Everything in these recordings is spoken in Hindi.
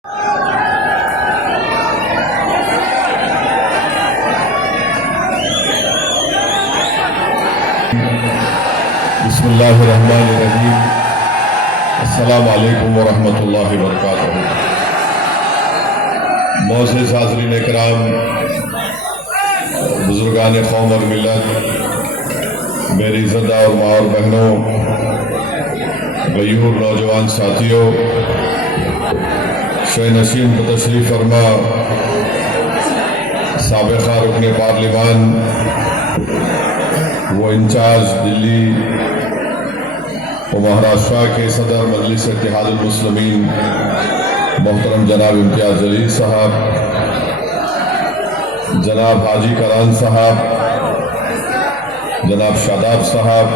बिस्मिल्लाहिर्रहमानिर्रहीम। अस्सलामु अलैकुम वरहमतुल्लाहि वबरकातुहू। मोअज़्ज़िज़ हाज़रीन इकराम, बुज़ुर्गान कौम और मिल्लत, मेरी ज़दा और माँ और बहनों, गयूर नौजवान साथियों, शे नशीन को तशरीफ़ फरमा साबिक़ा रुकन पार्लिमान वो इंचार्ज दिल्ली और महाराष्ट्र के सदर मजलिस इत्तेहादुल मुस्लिमीन मोहतरम जनाब इम्तियाज़ जलील साहब, जनाब हाजी करान साहब, जनाब शादाब साहब,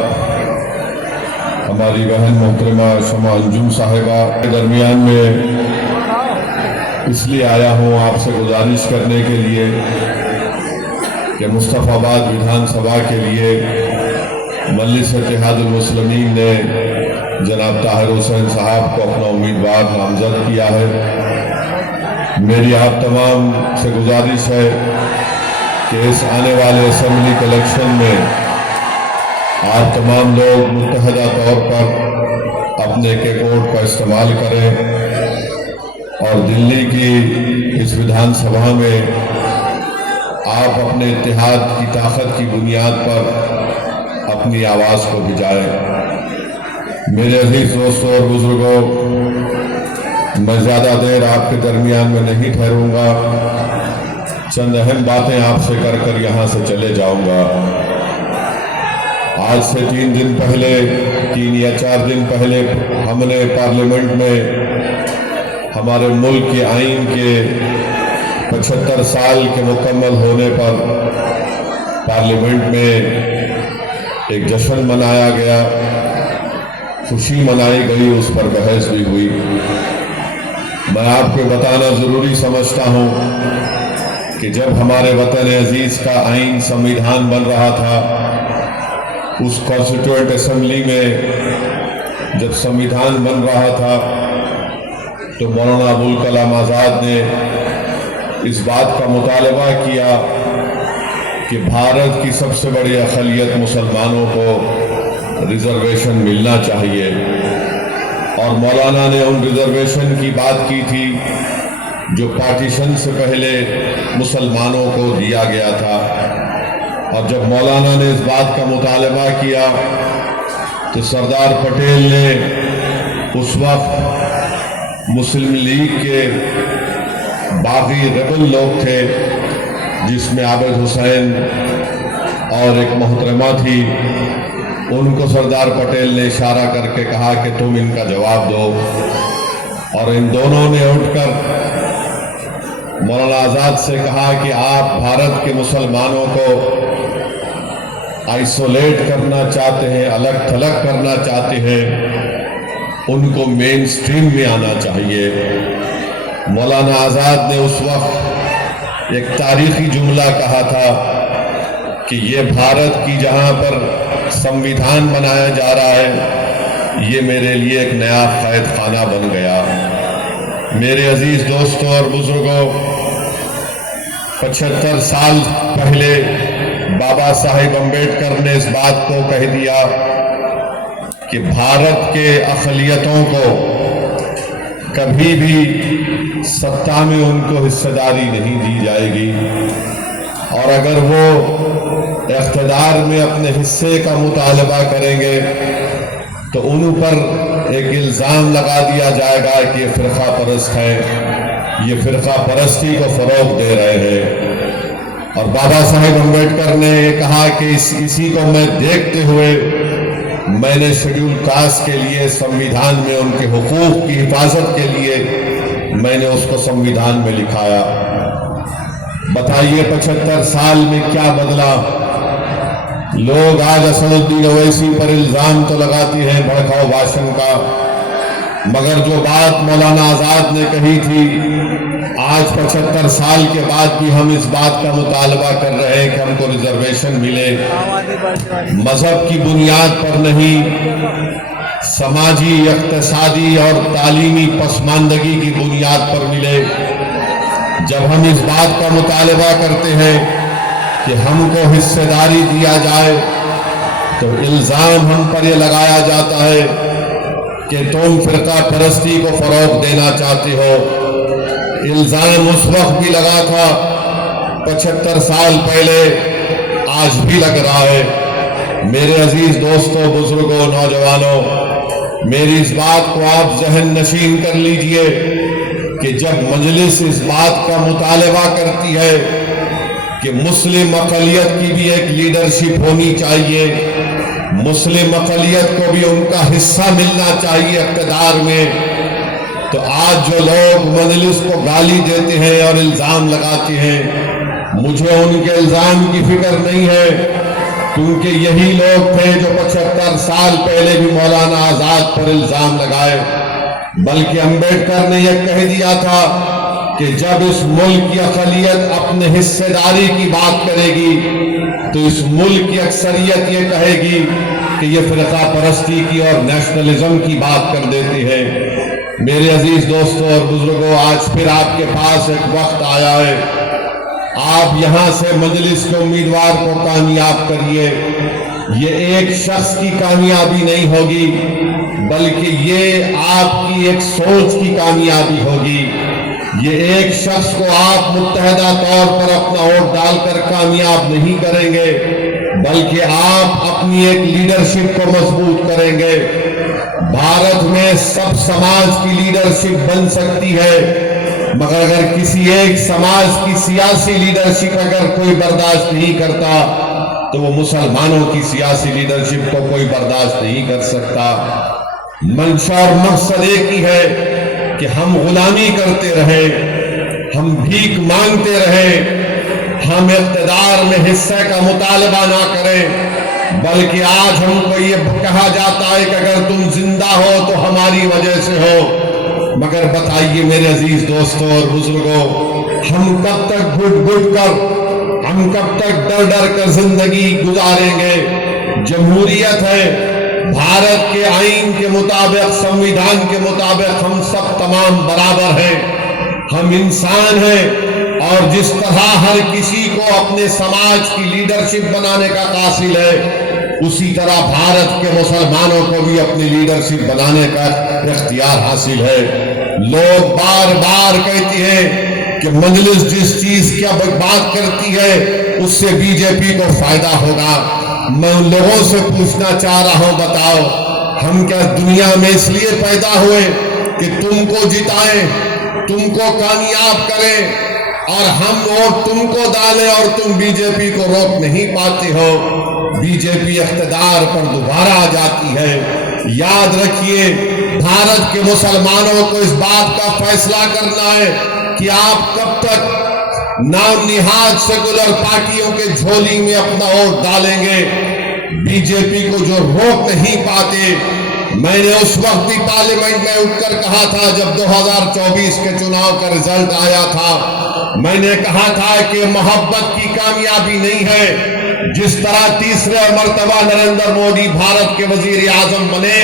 हमारी बहन मोहतरमा शमा अंजुम साहिबा के दरमियान में इसलिए आया हूँ आपसे गुजारिश करने के लिए कि मुस्तफ़ाबाद विधानसभा के लिए मजलिस इत्तेहादुल मुस्लिमीन ने जनाब ताहिर हुसैन साहब को अपना उम्मीदवार नामजद किया है। मेरी आप तमाम से गुजारिश है कि इस आने वाले असेंबली के इलेक्शन में आप तमाम लोग मुत्तहदा तौर पर अपने एक वोट का इस्तेमाल करें और दिल्ली की इस विधानसभा में आप अपने इत्तेहाद की ताकत की बुनियाद पर अपनी आवाज़ को भिजाएं। मेरे अजीज दोस्तों और बुजुर्गों, मैं ज़्यादा देर आपके दरमियान में नहीं ठहरूंगा, चंद अहम बातें आपसे कर यहाँ से चले जाऊंगा। आज से 3 दिन पहले, 3 या 4 दिन पहले हमने पार्लियामेंट में हमारे मुल्क के आइन के 75 साल के मुकम्मल होने पर पार्लियामेंट में एक जश्न मनाया गया, खुशी मनाई गई, उस पर बहस भी हुई। मैं आपको बताना ज़रूरी समझता हूँ कि जब हमारे वतन अजीज़ का आइन संविधान बन रहा था, उस कॉन्स्टिट्यूएंट असेंबली में जब संविधान बन रहा था तो मौलाना अबुल कलाम आज़ाद ने इस बात का मुतालबा किया कि भारत की सबसे बड़ी अक़लियत मुसलमानों को रिजर्वेशन मिलना चाहिए, और मौलाना ने उन रिजर्वेशन की बात की थी जो पार्टीशन से पहले मुसलमानों को दिया गया था। और जब मौलाना ने इस बात का मुतालबा किया तो सरदार पटेल ने उस वक्त मुस्लिम लीग के बागी रेबल लोग थे, जिसमें आबिद हुसैन और एक मोहतरमा थी, उनको सरदार पटेल ने इशारा करके कहा कि तुम इनका जवाब दो। और इन दोनों ने उठकर मौलाना आज़ाद से कहा कि आप भारत के मुसलमानों को आइसोलेट करना चाहते हैं, अलग थलग करना चाहते हैं, उनको मेन स्ट्रीम में आना चाहिए। मौलाना आज़ाद ने उस वक्त एक तारीखी जुमला कहा था कि ये भारत की जहां पर संविधान बनाया जा रहा है, ये मेरे लिए एक नया कैद खाना बन गया। मेरे अजीज दोस्तों और बुजुर्गों, 75 साल पहले बाबा साहिब अम्बेडकर ने इस बात को कह दिया कि भारत के अक़लियतों को कभी भी सत्ता में उनको हिस्सेदारी नहीं दी जाएगी, और अगर वो इक़्तिदार में अपने हिस्से का मुतालबा करेंगे तो उन पर एक इल्ज़ाम लगा दिया जाएगा कि ये फ़िरक़ा परस्त है, ये फ़िरक़ा परस्ती को फ़रोग़ दे रहे हैं। और बाबा साहेब अम्बेडकर ने ये कहा कि इसी को मैं देखते हुए मैंने शेड्यूल कास्ट के लिए संविधान में उनके हुकूक की हिफाजत के लिए मैंने उसको संविधान में लिखाया। बताइए 75 साल में क्या बदला। लोग आज असदुद्दीन ओवैसी पर इल्ज़ाम तो लगाती हैं भड़काऊ भाषण का, मगर जो बात मौलाना आज़ाद ने कही थी, आज 75 साल के बाद भी हम इस बात का मुतालबा कर रहे हैं कि हमको रिजर्वेशन मिले, मजहब की बुनियाद पर नहीं, समाजी, इक़्तिसादी और तालीमी पसमानदगी की बुनियाद पर मिले। जब हम इस बात का मुतालबा करते हैं कि हमको हिस्सेदारी दिया जाए तो इल्ज़ाम हम पर यह लगाया जाता है कि तुम फ़िरका परस्ती को फ़रोग़ देना चाहते हो। इल्ज़ाम उस वक्त भी लगा था 75 साल पहले, आज भी लग रहा है। मेरे अजीज दोस्तों, बुजुर्गों, नौजवानों, मेरी इस बात को आप जहन नशीन कर लीजिए कि जब मजलिस इस बात का मुतालबा करती है कि मुस्लिम अक़लियत की भी एक लीडरशिप होनी चाहिए, मुस्लिम अक़लियत को भी उनका हिस्सा मिलना चाहिए इक़्तिदार में, तो आज जो लोग मजलिस को गाली देते हैं और इल्ज़ाम लगाते हैं, मुझे उनके इल्ज़ाम की फिक्र नहीं है, क्योंकि यही लोग थे जो 75 साल पहले भी मौलाना आज़ाद पर इल्ज़ाम लगाए। बल्कि अम्बेडकर ने यह कह दिया था कि जब इस मुल्क की अक़लियत अपने हिस्सेदारी की बात करेगी तो इस मुल्क की अक्सरियत ये कहेगी कि ये फ़िरका परस्ती की और नेशनलिज्म की बात कर देती है। मेरे अजीज दोस्तों और बुजुर्गों, आज फिर आपके पास एक वक्त आया है, आप यहां से मजलिस के उम्मीदवार को कामयाब करिए। ये एक शख्स की कामयाबी नहीं होगी, बल्कि ये आपकी एक सोच की कामयाबी होगी। ये एक शख्स को आप मुत्तहदा तौर पर अपना वोट डालकर कामयाब नहीं करेंगे, बल्कि आप अपनी एक लीडरशिप को मजबूत करेंगे। भारत में सब समाज की लीडरशिप बन सकती है, मगर अगर किसी एक समाज की सियासी लीडरशिप अगर कोई बर्दाश्त नहीं करता तो वो मुसलमानों की सियासी लीडरशिप को कोई बर्दाश्त नहीं कर सकता। मंशा और मकसद एक ही है कि हम गुलामी करते रहे, हम भीख मांगते रहे, हम इक़्तिदार में हिस्से का मुतालबा ना करें, बल्कि आज हमको ये कहा जाता है कि अगर तुम जिंदा हो तो हमारी वजह से हो। मगर बताइए मेरे अजीज दोस्तों और बुजुर्गों, हम कब तक घुट घुट कर, हम कब तक डर डर कर जिंदगी गुजारेंगे? जमहूरियत है, भारत के आईन के मुताबिक, संविधान के मुताबिक हम सब तमाम बराबर हैं, हम इंसान हैं, और जिस तरह हर किसी को अपने समाज की लीडरशिप बनाने का कासिल है, उसी तरह भारत के मुसलमानों को भी अपनी लीडरशिप बनाने का इख्तियार हासिल है। लोग बार बार कहते हैं कि मजलिस जिस चीज की बात करती है उससे बीजेपी को फायदा होगा। मैं उन लोगों से पूछना चाह रहा हूं, बताओ हम क्या दुनिया में इसलिए पैदा हुए कि तुमको जिताएं, तुमको कामयाब करें, और हम वोट तुमको डालें और तुम बीजेपी को रोक नहीं पाते हो? बीजेपी इख्तिदार पर दोबारा आ जाती है। याद रखिए, भारत के मुसलमानों को इस बात का फैसला करना है कि आप कब तक नाम निहाद सेकुलर पार्टियों के झोली में अपना वोट डालेंगे। बीजेपी को जो रोक नहीं पाते, मैंने उस वक्त भी पार्लियामेंट में उठकर कहा था जब 2024 के चुनाव का रिजल्ट आया था, मैंने कहा था कि मोहब्बत की कामयाबी नहीं है। जिस तरह तीसरे मर्तबा नरेंद्र मोदी भारत के वजीर आजम बने,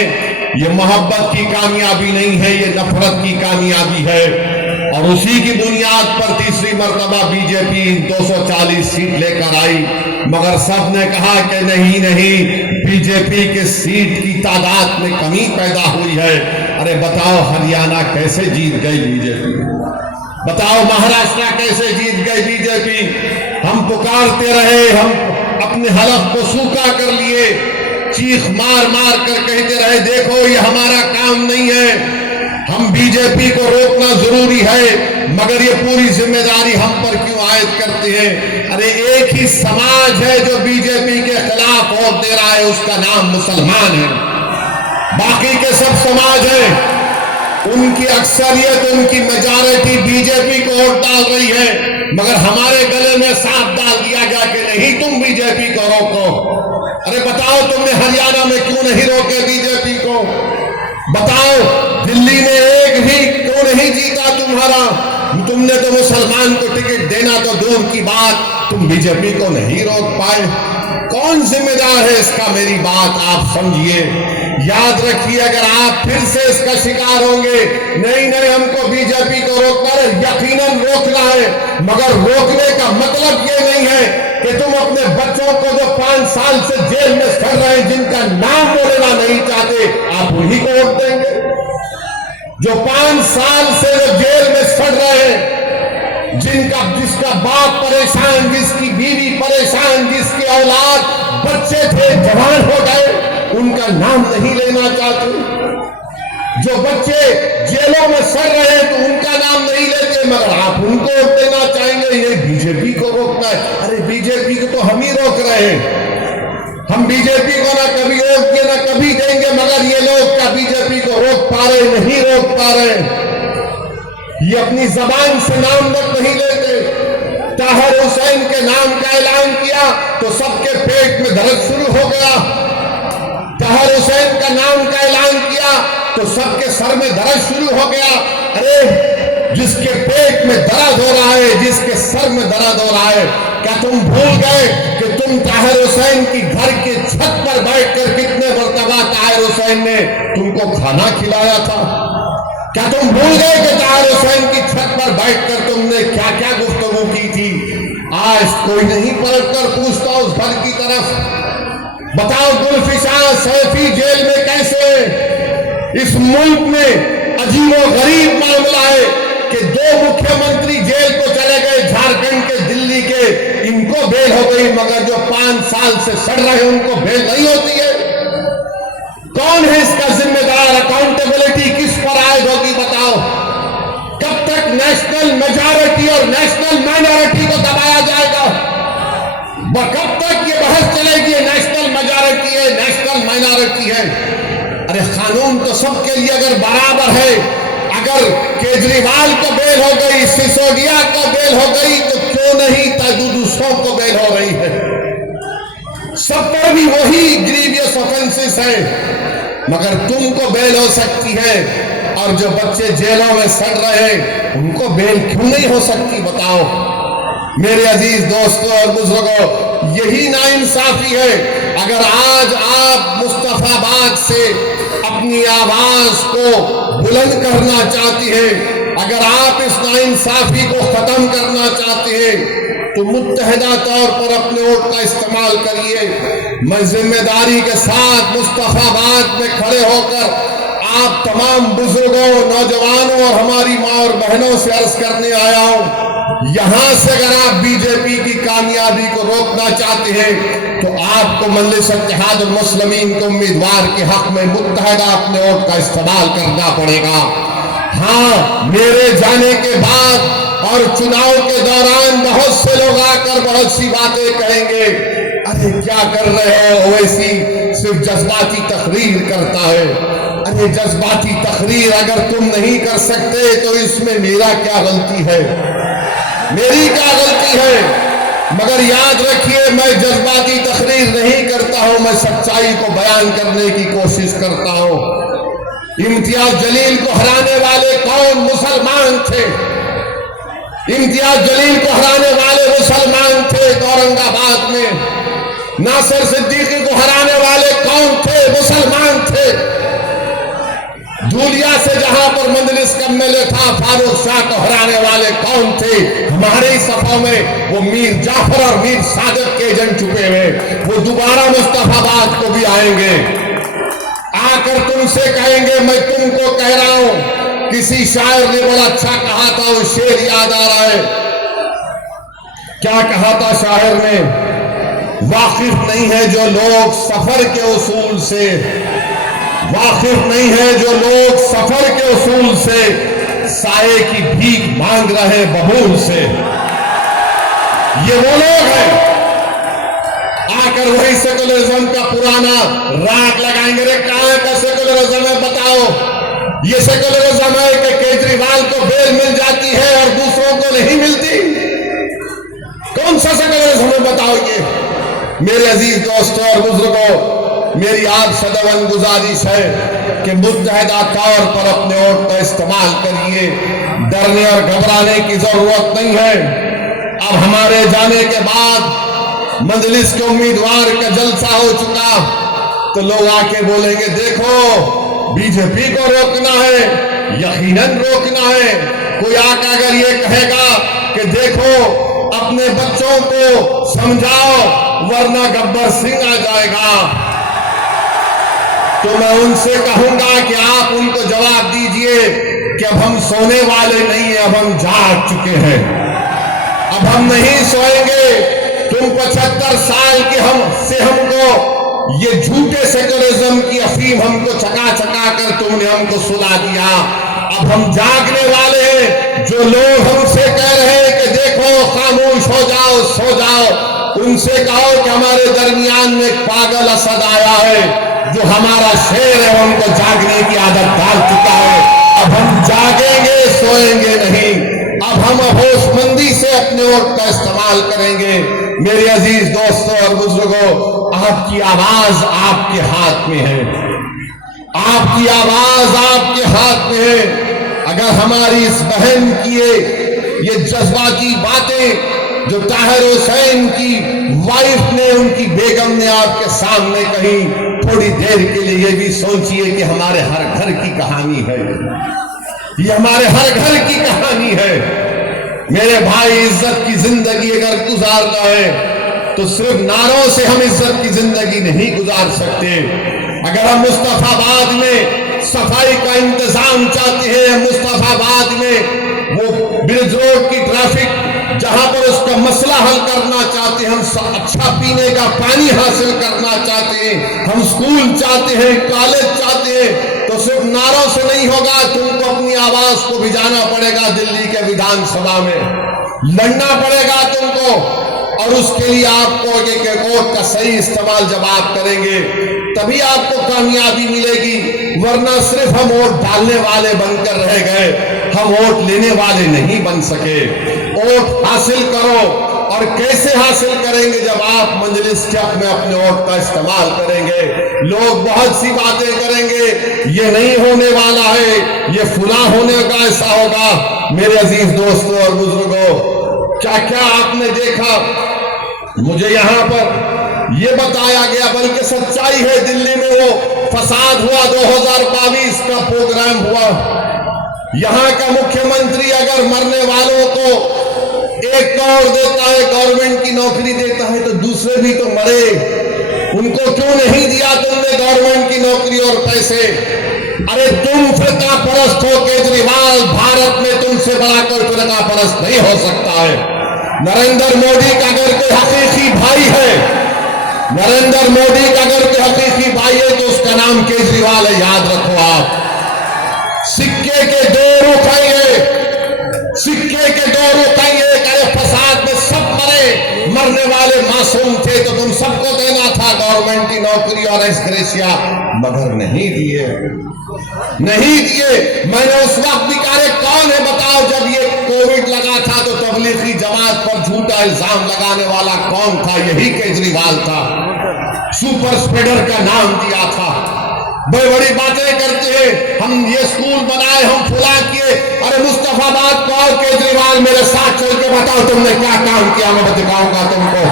ये मोहब्बत की कामयाबी नहीं है, ये नफरत की कामयाबी है। और उसी की बुनियाद पर तीसरी मर्तबा बीजेपी 240 सीट लेकर आई, मगर सब ने कहा कि नहीं नहीं, बीजेपी के सीट की तादाद में कमी पैदा हुई है। अरे बताओ हरियाणा कैसे जीत गई बीजेपी? बताओ महाराष्ट्र कैसे जीत गई बीजेपी? हम पुकारते रहे, हम अपने हलफ को सूखा कर लिए, चीख मार मार कर कहते रहे देखो ये हमारा काम नहीं है, हम बीजेपी को रोकना जरूरी है, मगर ये पूरी जिम्मेदारी हम पर क्यों आयद करते हैं? अरे एक ही समाज है जो बीजेपी के खिलाफ वोट दे रहा है, उसका नाम मुसलमान है। बाकी के सब समाज हैं, उनकी अक्सरियत, उनकी मेजॉरिटी बीजेपी को वोट डाल रही है, मगर हमारे गले में सांप डाल दिया गया कि नहीं तुम बीजेपी को रोको। अरे बताओ तुमने हरियाणा में क्यों नहीं रोके बीजेपी को? बताओ दिल्ली में एक भी क्यों नहीं जीता तुम्हारा? तुमने तो मुसलमान को टिकट देना तो दूर की बात, तुम बीजेपी को नहीं रोक पाए। कौन जिम्मेदार है इसका? मेरी बात आप समझिए, याद रखिए। अगर आप फिर से इसका शिकार होंगे, नहीं नहीं हमको बीजेपी को रोकना है, यकीनन रोकना है, मगर रोकने का मतलब ये नहीं है कि तुम अपने बच्चों को जो 5 साल से जेल में सड़ रहे हैं, जिनका नाम वो लेना नहीं चाहते, आप उन्हीं को वोट देंगे? जो 5 साल से जो जेल में सड़ रहे हैं, जिसका बाप परेशान, जिसकी बीवी परेशान, जिसकी औलाद, बच्चे थे जवान हो गए, उनका नाम नहीं लेना चाहते। जो बच्चे जेलों में सड़ रहे हैं तो उनका नाम नहीं लेते, मगर आप उनको वोट देना चाहेंगे। ये बीजेपी को रोकना है। अरे बीजेपी को तो हम ही रोक रहे हैं। हम बीजेपी को ना कभी रोक के ना कभी देंगे, मगर ये लोग क्या बीजेपी को रोक पा रहे? नहीं रोक पा रहे। ये अपनी जबान से नाम तक नहीं लेते। ताहिर हुसैन के नाम का ऐलान किया तो सबके पेट में दर्द शुरू हो गया। ताहिर हुसैन का नाम का ऐलान किया तो सबके सर में दर्द शुरू हो गया। अरे जिसके पेट में दर्द हो रहा है, जिसके सर में दर्द हो रहा है, क्या तुम भूल गए कि तुम ताहिर हुसैन की घर के छत पर बैठकर कितने मर्तबा ताहिर हुसैन ने तुमको खाना खिलाया था? क्या तुम भूल गए कि ताहिर हुसैन की छत पर बैठकर तुमने क्या क्या गुफ्तगू की थी? आज कोई नहीं पलटकर पूछता उस घर की तरफ। बताओ जुल्फिकार सैफी जेल में कैसे? इस मुल्क में अजीबो गरीब मामला है कि 2 मुख्यमंत्री जेल को चले गए, झारखंड के, दिल्ली के, इनको बेल हो गई, मगर जो 5 साल से सड़ रहे उनको बेल नहीं होती है। कौन है इसका जिम्मेदार? अकाउंटेबिलिटी किस पर आयद होगी? बताओ। कब तक नेशनल मेजॉरिटी और नेशनल माइनॉरिटी को दबाया जाएगा? कब तक ये बहस चलेगी? नेशनल मेजॉरिटी है, नेशनल माइनॉरिटी है। अरे कानून तो सबके लिए अगर बराबर है, अगर केजरीवाल को बेल हो गई, सिसोदिया को बेल हो गई, तो क्यों नहीं दूसरों को बेल हो रही है? सब पर भी वही ग्रीवियस ऑफेंसेस है, मगर तुमको बेल हो सकती है, और जो बच्चे जेलों में सड़ रहे हैं उनको बेल क्यों नहीं हो सकती? बताओ। मेरे अजीज दोस्तों और बुजुर्गों, यही नाइंसाफी है। अगर आज आप मुस्तफाबाद से अपनी आवाज को बुलंद करना चाहती हैं, अगर आप इस नाइंसाफी को खत्म करना चाहते हैं, तो मुत्तहिदा तौर पर अपने वोट का इस्तेमाल करिए। मैं जिम्मेदारी के साथ मुस्तफाबाद में खड़े होकर आप तमाम बुजुर्गों, नौजवानों और हमारी माँ और बहनों से अर्ज करने आया हूँ, यहां से अगर आप बीजेपी की कामयाबी को रोकना चाहते हैं तो आपको मजलिस इत्तेहादुल मुस्लिमीन के उम्मीदवार के हक में मुत्तहिदा अपने वोट का इस्तेमाल करना पड़ेगा। हाँ, मेरे जाने के बाद और चुनाव के दौरान बहुत से लोग आकर बहुत सी बातें कहेंगे, अरे क्या कर रहे हो, ओवैसी सिर्फ जज्बाती तकरीर करता है। अरे जज्बाती तकरीर अगर तुम नहीं कर सकते तो इसमें मेरा क्या गलती है? मेरी क्या गलती है? मगर याद रखिए, मैं जज्बाती तकरीर नहीं करता हूं, मैं सच्चाई को बयान करने की कोशिश करता हूं। इम्तियाज जलील को हराने वाले कौन? मुसलमान थे। इम्तियाज जलील को हराने वाले मुसलमान थे औरंगाबाद में। नासिर सिद्दीकी को हराने वाले कौन थे? मुसलमान थे। धूलिया से जहां पर मजलिस का एमएलए था, फारूक शाह को हराने वाले कौन थे? हमारे ही सफों में वो मीर जाफर और मीर सादिक के एजेंट छुपे हुए, वो दोबारा मुस्तफाबाद को भी आएंगे, आकर तुमसे कहेंगे मैं तुमको कह रहा हूं। किसी शायर ने बड़ा अच्छा कहा था, वो शेर याद आ रहा है। क्या कहा था शायर ने? वाकिफ नहीं है जो लोग सफर के उसूल से, वाकिफ नहीं है जो लोग सफर के उसूल से, साये की भीख मांग रहे बबूल से। ये वो लोग हैं, आकर वही सेकुलरिज्म का पुराना राग लगाएंगे। रे कहां का सेकुलरिज्म है? बताओ। ये सेकुलरिज्म है कि केजरीवाल को बेल मिल जाती है और दूसरों को नहीं मिलती? कौन सा सेकुलरिज्म है? बताओ। ये मेरे अजीज दोस्तों और बुजुर्गों, मेरी आप सदैव गुजारिश है कि मुत्तहिदा तौर पर अपने वोट का इस्तेमाल करिए। डरने और घबराने की जरूरत नहीं है। अब हमारे जाने के बाद मजलिस के उम्मीदवार का जलसा हो चुका तो लोग आके बोलेंगे देखो बीजेपी को रोकना है, यकीनन रोकना है। कोई आकर अगर ये कहेगा कि देखो अपने बच्चों को समझाओ वरना गब्बर सिंह आ जाएगा, तो मैं उनसे कहूंगा कि आप उनको जवाब दीजिए कि अब हम सोने वाले नहीं है, अब हम जाग चुके हैं, अब हम नहीं सोएंगे। तुम 75 साल के हमको ये झूठे सेकुलरिज्म की अफीम हमको चका चका कर तुमने हमको सुला दिया। अब हम जागने वाले हैं। जो लोग हमसे कह रहे हैं कि देखो खामोश हो जाओ, सो जाओ, उनसे कहो कि हमारे दरमियान में एक पागल असद आया है जो हमारा शेर है, हमको जागने की आदत डाल चुका है। अब हम जागेंगे, सोएंगे नहीं। अब हम होशमंदी से अपने वोट का इस्तेमाल करेंगे। मेरे अजीज दोस्तों और बुजुर्गों, आपकी आवाज आपके हाथ में है, आपकी आवाज आपके हाथ में है। अगर हमारी इस बहन की ये जज्बाती बातें जो ताहिर हुसैन की वाइफ ने, उनकी बेगम ने आपके सामने कही, थोड़ी देर के लिए ये भी सोचिए कि हमारे हर घर की कहानी है, ये हमारे हर घर की कहानी है। मेरे भाई, इज्जत की जिंदगी अगर गुजारना है तो सिर्फ नारों से हम इज्जत की जिंदगी नहीं गुजार सकते। अगर हम मुस्तफाबाद में सफाई का इंतजाम चाहते हैं, मुस्तफाबाद में वो ब्रिज रोड की ट्रैफिक जहां पर उसका मसला हल करना चाहते हैं, हम अच्छा पीने का पानी हासिल करना चाहते हैं, हम स्कूल चाहते हैं, कॉलेज चाहते हैं, तो सिर्फ नारों से नहीं होगा। तुमको अपनी आवाज को भिजाना पड़ेगा, दिल्ली के विधानसभा में लड़ना पड़ेगा तुमको, और उसके लिए आपको एक वोट का सही इस्तेमाल जब आप करेंगे तभी आपको कामयाबी मिलेगी। वरना सिर्फ हम वोट डालने वाले बनकर रह गए, हम वोट लेने वाले नहीं बन सके। वोट हासिल करो, और कैसे हासिल करेंगे? जब आप मजलिस में अपने वोट का इस्तेमाल करेंगे। लोग बहुत सी बातें करेंगे, ये नहीं होने वाला है, ये फुला होने का ऐसा होगा। मेरे अजीज दोस्तों और बुजुर्गों, क्या क्या आपने देखा, मुझे यहां पर यह बताया गया, बल्कि सच्चाई है, दिल्ली में वो फसाद हुआ, 2022 का प्रोग्राम हुआ। यहां का मुख्यमंत्री अगर मरने वालों को 1 करोड़ देता है, गवर्नमेंट की नौकरी देता है, तो दूसरे भी तो मरे, उनको क्यों नहीं दिया तुमने गवर्नमेंट की नौकरी और पैसे? अरे तुम फिरका परस्त हो केजरीवाल, भारत में तुमसे बड़ा कोई फिरका परस्त नहीं हो सकता है। नरेंद्र मोदी का अगर कोई हकीकी भाई है, नरेंद्र मोदी का अगर कोई हकीकी भाई है तो उसका नाम केजरीवाल है, याद रखो आप। सिक्के के 2 रुख आएंगे, सिक्के के 2 रुख आएंगे। अरे फसाद में सब मरे, मरने वाले मासूम थे, तो तुम सबको देना था गवर्नमेंट की नौकरी और एक्सग्रेशिया, मगर नहीं दिए, नहीं दिए। मैंने उस वक्त भी कहा, कौन है बताओ, जब ये कोविड लगा था तो तबलीगी जमात पर झूठा इल्जाम लगाने वाला कौन था? यही केजरीवाल था, सुपर स्प्रेडर का नाम दिया था। बड़ी बड़ी बातें करते हैं, हम ये स्कूल बनाए, हम फुला किए। अरे मुस्तफाबाद को और केजरीवाल मेरे साथ चल के बताओ तुमने क्या काम किया, मैं दिखाऊंगा तुमको।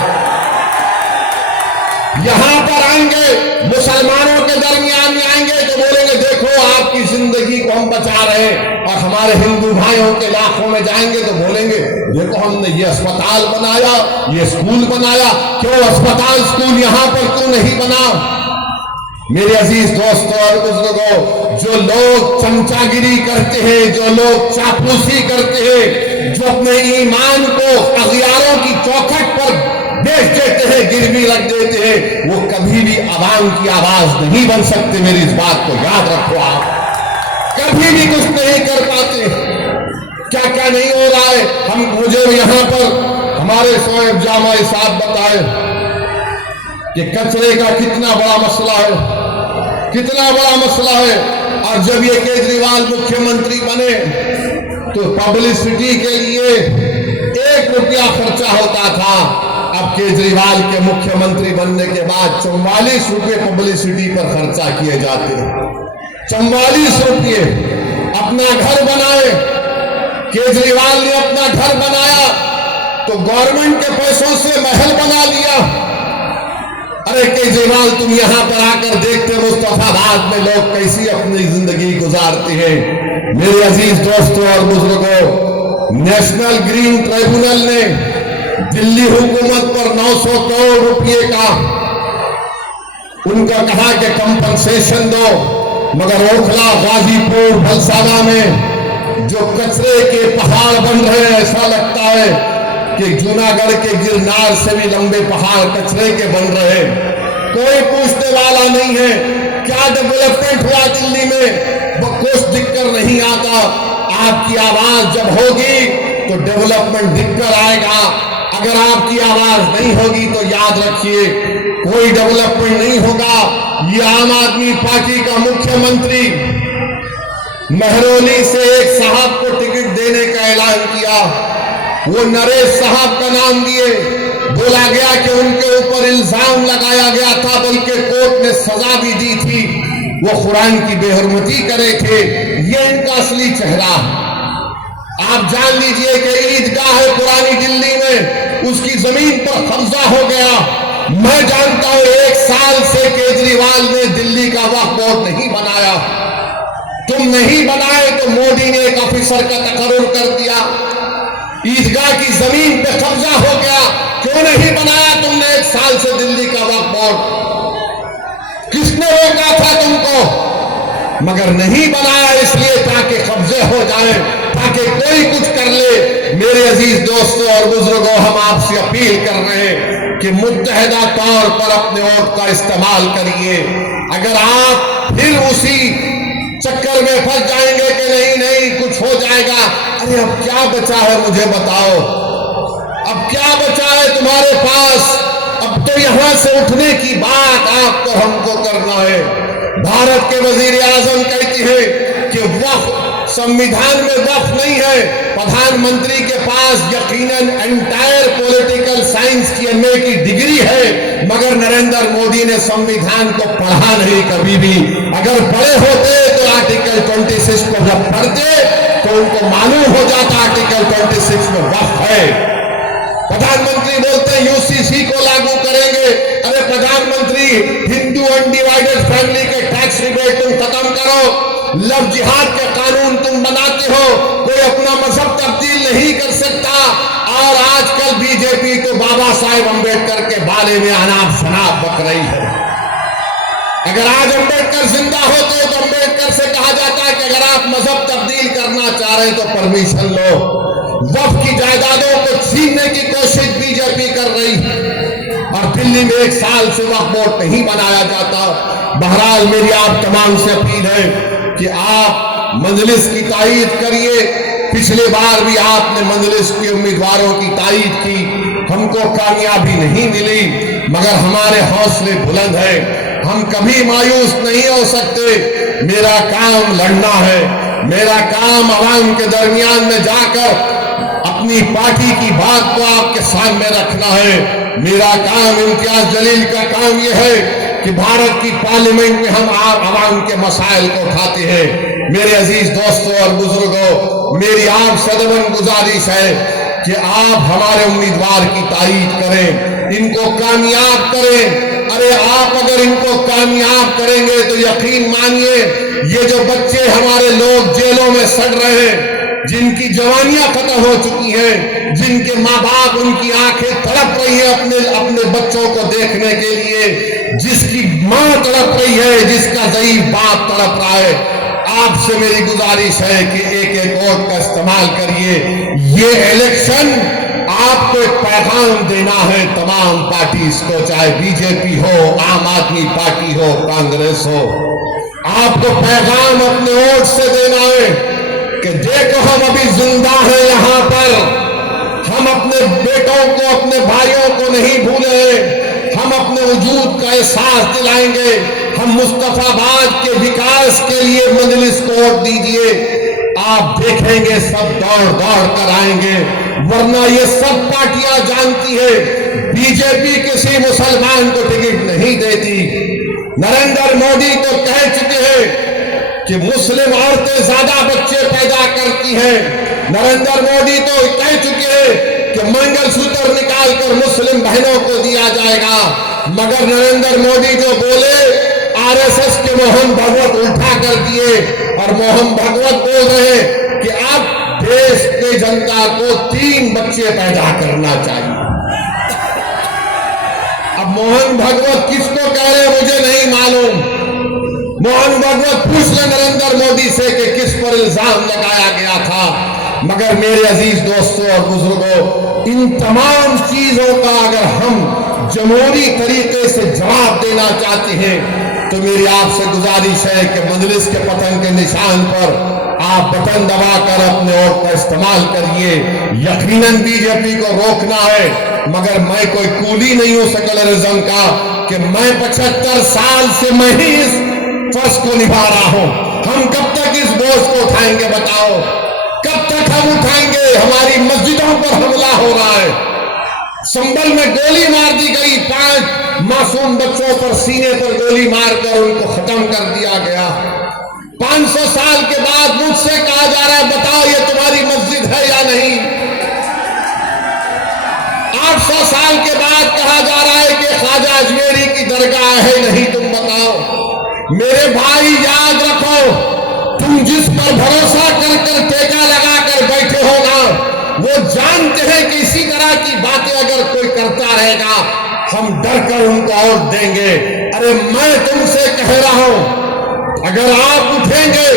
यहां पर आएंगे, मुसलमानों के दरमियान में आएंगे तो बोलेंगे देखो आपकी जिंदगी को हम बचा रहे हैं, और हमारे हिंदू भाइयों के इलाकों में जाएंगे तो बोलेंगे देखो हमने ये अस्पताल बनाया, ये स्कूल बनाया। क्यों अस्पताल स्कूल यहां पर क्यों नहीं बना? मेरे अजीज दोस्तों और बुजुर्गों, जो लोग चमचागिरी करते हैं, जो लोग चापलूसी करते हैं, जो अपने ईमान को अगियारों की चौखट पर बेच देते हैं, गिरवी रख देते हैं, वो कभी भी आवाम की आवाज नहीं बन सकते। मेरी इस बात को याद रखो, आप कभी भी कुछ नहीं कर पाते। क्या क्या नहीं हो रहा है, हम मुझे यहां पर हमारे सोएब जामा साहब बताए कि कचरे का कितना बड़ा मसला है, कितना बड़ा मसला है। और जब ये केजरीवाल मुख्यमंत्री बने तो पब्लिसिटी के लिए 1 रुपया खर्चा होता था। अब केजरीवाल के मुख्यमंत्री बनने के बाद 44 रुपये पब्लिसिटी पर खर्चा किए जाते हैं। 44 रुपये। अपना घर बनाए, केजरीवाल ने अपना घर बनाया, तो गवर्नमेंट के पैसों से महल बना लिया। अरे केजरीवाल, तुम यहां पर आकर देखते मुस्तफाबाद में लोग कैसी अपनी जिंदगी गुजारते हैं। मेरे अजीज दोस्तों और बुजुर्गों, नेशनल ग्रीन ट्राइब्यूनल ने दिल्ली हुकूमत पर 900 करोड़ रुपए का उनका कहा कि कंपनसेशन दो, मगर ओखला, गाजीपुर, भलसाना में जो कचरे के पहाड़ बन रहे हैं, ऐसा लगता है कि जूनागढ़ के गिरनार से भी लंबे पहाड़ कचरे के बन रहे हैं। कोई पूछने वाला नहीं है क्या डेवलपमेंट हुआ दिल्ली में, वो कुछ दिक्कत नहीं आता। आपकी आवाज जब होगी तो डेवलपमेंट दिक्कत आएगा। अगर आपकी आवाज नहीं होगी तो याद रखिए कोई डेवलपमेंट नहीं होगा। ये आम आदमी पार्टी का मुख्यमंत्री महरौली से एक साहब को टिकट देने का ऐलान किया। वो नरेश साहब का नाम दिए, बोला गया कि उनके ऊपर इल्जाम लगाया गया था, बल्कि कोर्ट ने सजा भी दी थी, वो कुरान की बेहरमती करे थे। ये इनका असली चेहरा। आप जान लीजिए कि ईदगाह है पुरानी दिल्ली में, उसकी जमीन पर कब्जा हो गया। मैं जानता हूं 1 साल से केजरीवाल ने दिल्ली का वक्फ बोर्ड नहीं बनाया। तुम नहीं बनाए तो मोदी ने एक ऑफिसर का तकर्रुर कर दिया। ईदगाह की जमीन पे कब्जा हो गया, क्यों नहीं बनाया तुमने 1 साल से दिल्ली का वक्फ बोर्ड? किसने रोका था तुमको? मगर नहीं बनाया इसलिए ताकि कब्जे हो जाए, ताकि कोई कुछ कर ले। मेरे अजीज दोस्तों और बुजुर्गों, हम आपसे अपील कर रहे हैं कि मुत्तहदा तौर पर अपने वोट का इस्तेमाल करिए। अगर आप फिर उसी चक्कर में फंस जाएंगे कि नहीं नहीं कुछ हो जाएगा, अरे अब क्या बचा है मुझे बताओ, अब क्या बचा है तुम्हारे पास? अब तो यहां से उठने की बात आपको हमको करना है। भारत के वजीर आजम कहती है कि वक्फ संविधान में वक्फ नहीं है। प्रधानमंत्री के पास यकीनन एंटायर पॉलिटिकल साइंस की एमए की डिग्री है, मगर नरेंद्र मोदी ने संविधान को पढ़ा नहीं कभी भी। अगर पढ़े होते तो आर्टिकल 26 को जब पढ़ते तो उनको मालूम हो जाता आर्टिकल 26 में वक्फ है। प्रधानमंत्री बोलते हैं यूसीसी को लागू करेंगे। अरे प्रधानमंत्री, हिंदू अनडिवाइडेड फैमिली के टैक्स रिबेट तुम खत्म करो। लव जिहाद के कानून तुम बनाते हो, कोई अपना मजहब तब्दील नहीं कर सकता। और आजकल बीजेपी तो बाबा साहेब अम्बेडकर के बारे में अनाप शनाप बक रही है। अगर आज अम्बेडकर जिंदा होते तो अम्बेडकर से कहा जाता है कि अगर आप मजहब तब्दील करना चाह रहे हैं तो परमिशन लो। वक्फ की जायदादों को छीनने की कोशिश बीजेपी कर रही है और दिल्ली में 1 साल से वक्फ बोर्ड नहीं बनाया जाता। बहरहाल मेरी आप तमाम से अपील है कि आप मजलिस की तायीद करिए। पिछले बार भी आपने मजलिस के उम्मीदवारों की तायीद की, हमको कामयाबी नहीं मिली, मगर हमारे हौसले बुलंद है, हम कभी मायूस नहीं हो सकते। मेरा काम लड़ना है, मेरा काम आवाम के दरमियान में जाकर अपनी पार्टी की बात को आपके सामने रखना है। मेरा काम, इम्तियाज जलील का काम यह है कि भारत की पार्लियामेंट में हम आवाम के मसाइल को उठाते हैं। मेरे अजीज दोस्तों और बुजुर्गों, मेरी आप सदमन गुजारिश है कि आप हमारे उम्मीदवार की तायीद करें, इनको कामयाब करें। अरे आप अगर इनको कामयाब करेंगे तो यकीन मानिए ये जो बच्चे हमारे लोग जेलों में सड़ रहे हैं, जिनकी जवानियां खत्म हो चुकी हैं, जिनके माँ बाप, उनकी आंखें तड़प रही है अपने बच्चों को देखने के लिए, जिसकी माँ तड़प रही है, जिसका ज़ईफ बाप तड़प रहा है, आपसे मेरी गुजारिश है कि एक एक वोट का इस्तेमाल करिए। ये इलेक्शन आपको एक पैगाम देना है तमाम पार्टीज को, चाहे बीजेपी हो, आम आदमी पार्टी हो, कांग्रेस हो। आपको पैगाम अपने वोट से देना है कि देखो हम अभी जिंदा हैं यहाँ पर, हम अपने बेटों को, अपने भाइयों को नहीं भूले, हम अपने वजूद का एहसास दिलाएंगे। हम मुस्तफाबाद के विकास के लिए मजलिस को वोट दीजिए, आप देखेंगे सब दौड़ दौड़ कर आएंगे। वरना ये सब पार्टियां जानती है बीजेपी किसी मुसलमान को टिकट नहीं देती। नरेंद्र मोदी तो कह चुके हैं कि मुस्लिम औरतें ज्यादा बच्चे पैदा करती हैं। नरेंद्र मोदी तो कह चुके हैं कि मंगलसूत्र निकालकर मुस्लिम बहनों को दिया जाएगा, मगर नरेंद्र मोदी जो बोले, आरएसएस के मोहन भागवत उल्टा कर दिए और मोहन भागवत बोल रहे कि अब देश के जनता को 3 बच्चे पैदा करना चाहिए। अब मोहन भागवत किसको कह रहे मुझे नहीं मालूम। मोहन भागवत पूछ ले नरेंद्र मोदी से कि किस पर इल्जाम लगाया गया था। मगर मेरे अजीज दोस्तों और बुजुर्गों, इन तमाम चीजों का अगर हम जमहूरी तरीके से जवाब देना चाहते हैं तो मेरी आपसे गुजारिश है कि मजलिस के पतन के निशान पर आप बटन दबाकर अपने वोट का इस्तेमाल करिए। यकीनन बीजेपी को रोकना है, मगर मैं कोई कूली नहीं हूं सेकुलरिज्म का कि मैं 75 साल से मैं ही इस फर्ज को निभा रहा हूं। हम कब तक इस बोझ को उठाएंगे बताओ? कब तक हम उठाएंगे? हमारी मस्जिदों पर हमला हो रहा है। संभल में गोली मार दी गई, 5 मासूम बच्चों पर सीने पर गोली मारकर उनको खत्म कर दिया गया। 500 साल के बाद मुझसे कहा जा रहा है बताओ ये तुम्हारी मस्जिद है या नहीं। 800 साल के बाद कहा जा रहा है कि ख्वाजा अजमेरी की दरगाह है नहीं, तुम बताओ। मेरे भाई याद रखो, तुम जिस पर भरोसा कर कर टेका लगा कर बैठे हो ना, वो जानते हैं कि इसी तरह की बातें अगर कोई करता रहेगा हम डर कर उनको वोट देंगे। अरे मैं तुमसे कह रहा हूं, अगर आप उठेंगे,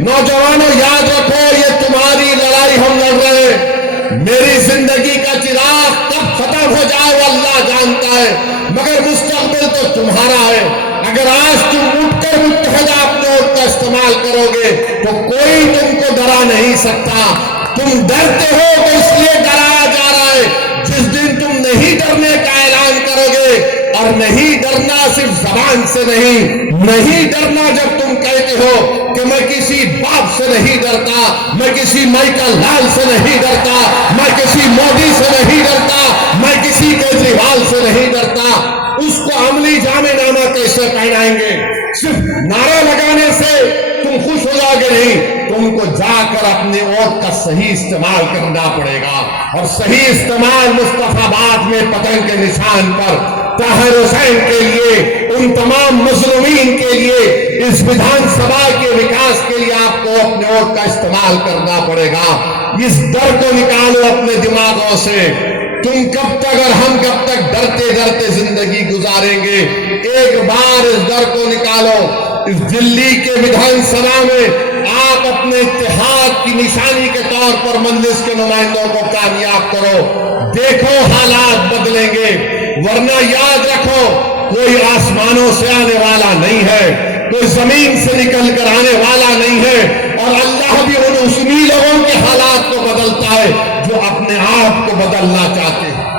नौजवानों याद रखो ये तुम्हारी लड़ाई हम लड़ रहे हैं। मेरी जिंदगी का चिराग कब खत्म हो जाए वो अल्लाह जानता है, मगर मुस्तकबिल तो तुम्हारा है। अगर आज तुम उठकर मुत्तहदा अपने वोट का इस्तेमाल करोगे तो कोई तुमको डरा नहीं सकता। तुम डरते हो तो इसलिए डराया जा रहा है। जिस दिन तुम नहीं डरने का ऐलान करोगे, और नहीं डरना सिर्फ जबान से नहीं डरना जब तुम कहते हो कि मैं किसी बाप से नहीं डरता, मैं किसी माइकल लाल से नहीं डरता, मैं किसी मोदी से नहीं डरता, मैं किसी केजरीवाल से नहीं डरता, उसको अमली जामेनामा कैसे पहनाएंगे? सिर्फ नारा लगाने से तुम खुश हो जाओगे नहीं, तुमको जाकर अपने वोट का सही इस्तेमाल करना पड़ेगा। और सही इस्तेमाल मुस्तफाबाद में पतन के निशान पर ताहिर हुसैन के लिए, उन तमाम मजलूमीन के लिए, इस विधानसभा के विकास के लिए आपको अपने वोट का इस्तेमाल करना पड़ेगा। इस डर को निकालो अपने दिमागों से। तुम कब तक और हम कब तक डरते डरते जिंदगी गुजारेंगे? एक बार इस डर को निकालो। इस दिल्ली के विधानसभा में आप अपने इत्तेहाद की निशानी के तौर पर मजलिस के नुमाइंदों को कामयाब करो। देखो हालात बदलेंगे, वरना याद रखो कोई आसमानों से आने वाला नहीं है, कोई जमीन से निकल कर आने वाला नहीं है। और अल्लाह भी उन्हीं लोगों के हालात को बदलता है जो अपने आप को बदलना चाहते हैं।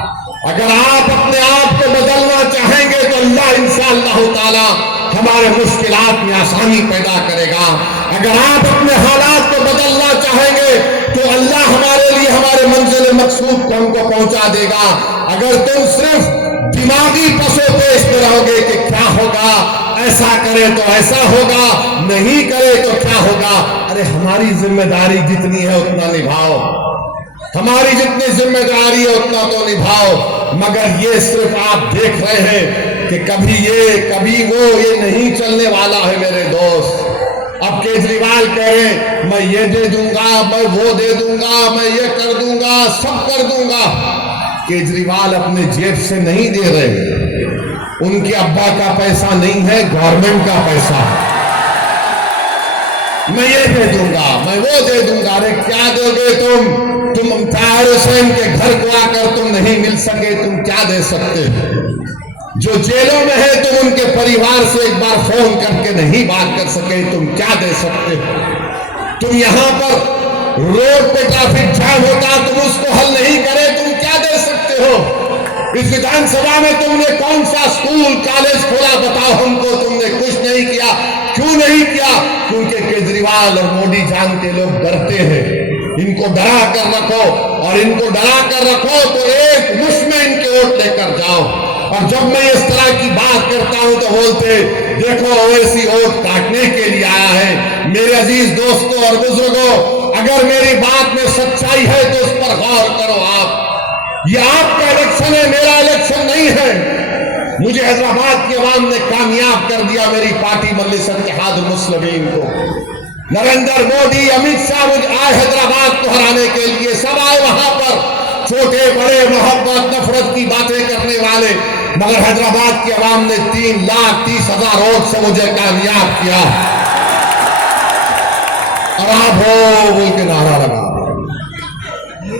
अगर आप अपने आप को बदलना चाहेंगे तो अल्लाह इंशाअल्लाह ताला हमारे मुश्किलात में आसानी पैदा करेगा। अगर आप अपने हालात को बदलना चाहेंगे तो अल्लाह हमारे लिए हमारे मंजिल मकसूद को हमको पहुंचा देगा। अगर तुम सिर्फ दिमागी पसोपेश में रहोगे कि क्या होगा, ऐसा करे तो ऐसा होगा, नहीं करे तो क्या होगा, अरे हमारी जिम्मेदारी जितनी है उतना निभाओ, हमारी जितनी जिम्मेदारी है उतना तो निभाओ। मगर ये सिर्फ आप देख रहे हैं कि कभी ये कभी वो, ये नहीं चलने वाला है मेरे दोस्त। अब केजरीवाल कहे मैं ये दे दूंगा, मैं वो दे दूंगा, मैं ये कर दूंगा, सब कर दूंगा। केजरीवाल अपने जेब से नहीं दे रहे, उनके अब्बा का पैसा नहीं है, गवर्नमेंट का पैसा। मैं ये दे दूंगा, मैं वो दे दूंगा। अरे क्या दोगे तुम ताहिर हुसैन के घर को आकर तुम नहीं मिल सके, तुम क्या दे सकते? जो जेलों में है तुम उनके परिवार से एक बार फोन करके नहीं बात कर सके, तुम क्या दे सकते? तुम यहां पर रोड पे ट्रैफिक जाम होता, तुम उसको हल नहीं करे, तुम क्या दे सकते हो? इस विधानसभा में तुमने कौन सा स्कूल कॉलेज खोला बताओ हमको? तुमने कुछ नहीं किया। क्यों नहीं किया? क्योंकि केजरीवाल और मोदी जान के लोग डरते हैं। इनको डरा कर रखो, और इनको डरा कर रखो तो एक मुश्त में इनके वोट लेकर जाओ। और जब मैं इस तरह की बात करता हूं तो बोलते देखो ओवैसी वोट काटने के लिए आया है। मेरे अजीज दोस्तों और बुजुर्गों, अगर मेरी बात में सच्चाई है तो उस पर गौर करो। आप ये आपका इलेक्शन है, मेरा इलेक्शन नहीं है। मुझे हैदराबाद की आवाम ने कामयाब कर दिया, मेरी पार्टी मजलिस इत्तेहादुल मुस्लिमीन को। नरेंद्र मोदी, अमित शाह मुझे आए हैदराबाद को हराने के लिए, सब आए वहां पर, छोटे बड़े मोहब्बत नफरत की बातें करने वाले, मगर हैदराबाद की आवाम ने 3,30,000 वोट से मुझे कामयाब किया। और आप हो बोल के नारा लगा,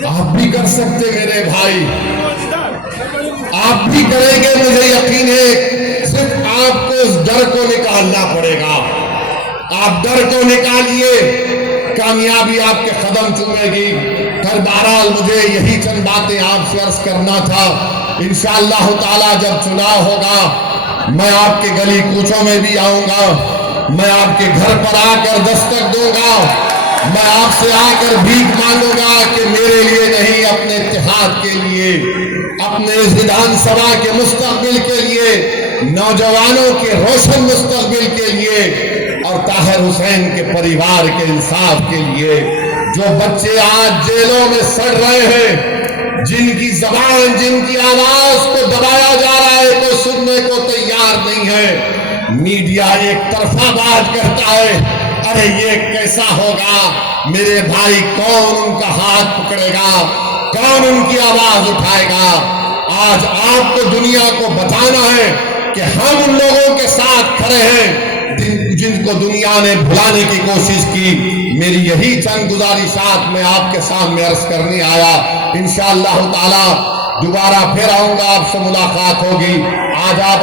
आप भी कर सकते मेरे भाई, आप भी करेंगे, मुझे यकीन है। सिर्फ आपको उस डर को निकालना पड़ेगा। आप डर को निकालिए, कामयाबी आपके कदम चूमेगी। फिर बहरहाल मुझे यही चंद बातें आपसे अर्ज करना था। इंशाअल्लाह ताला जब चुनाव होगा, मैं आपके गली कूचों में भी आऊंगा, मैं आपके घर पर आकर दस्तक दूंगा, मैं आपसे आकर भीख मांगूंगा कि मेरे लिए नहीं, अपने इत्तेहाद के लिए, अपने विधानसभा के मुस्तकबिल के लिए, नौजवानों के रोशन मुस्तकबिल के लिए और ताहिर हुसैन के परिवार के इंसाफ के लिए। जो बच्चे आज जेलों में सड़ रहे हैं, जिनकी जबान, जिनकी आवाज को दबाया जा रहा है, कोई सुनने को तैयार नहीं है। मीडिया एक तरफा बात करता है, अरे ये कैसा होगा मेरे भाई, कौन उनका हाथ पकड़ेगा, कौन उनकी आवाज उठाएगा। आज आपको दुनिया को बताना है कि हम उन लोगों के साथ खड़े हैं जिनको दुनिया ने भुलाने की कोशिश की। मेरी यही चंद गुजारिशात मैं आपके सामने अर्ज करने आया। इंशाअल्लाह ताला दोबारा फिर आऊंगा, आपसे मुलाकात होगी। आज आप